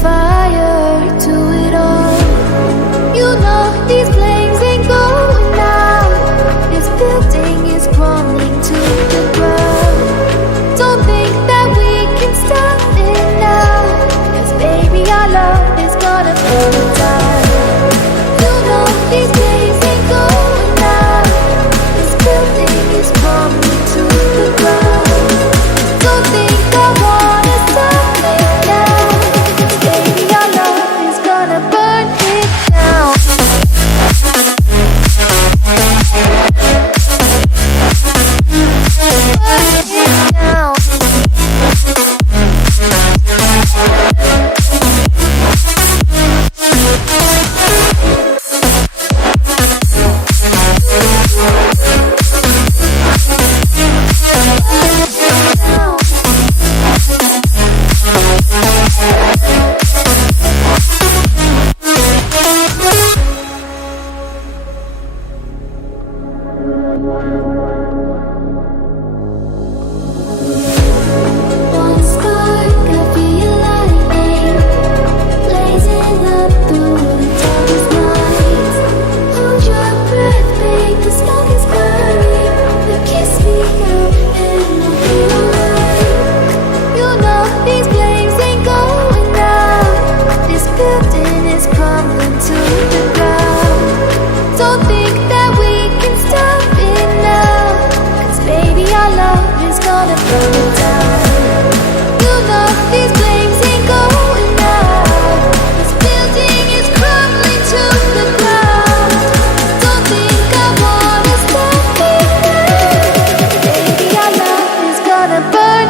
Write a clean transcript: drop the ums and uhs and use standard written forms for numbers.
fire to it all. You know these flames ain't going out. This building is crumbling to the ground. Don't think that we can stop it now, 'cause baby our love is gonna burn it down. You know these flames ain't going out. This building is crumbling to the ground. Don't think I wanna stop it now, 'cause baby our love is gonna burn it down. Burn it down. One spark, I feel lightning blazing up through the darkest night. Hold your breath, babe, the smoke is burning. But kiss me out and we'll be alright. You know these flames ain't going out. This building is crumbling to the ground. Don't think that we can stop it now, 'cause baby our love is gonna burn it down. You know these flames ain't going out. This building is crumbling to the ground. Don't think I wanna stop it now, 'cause baby our love is gonna burn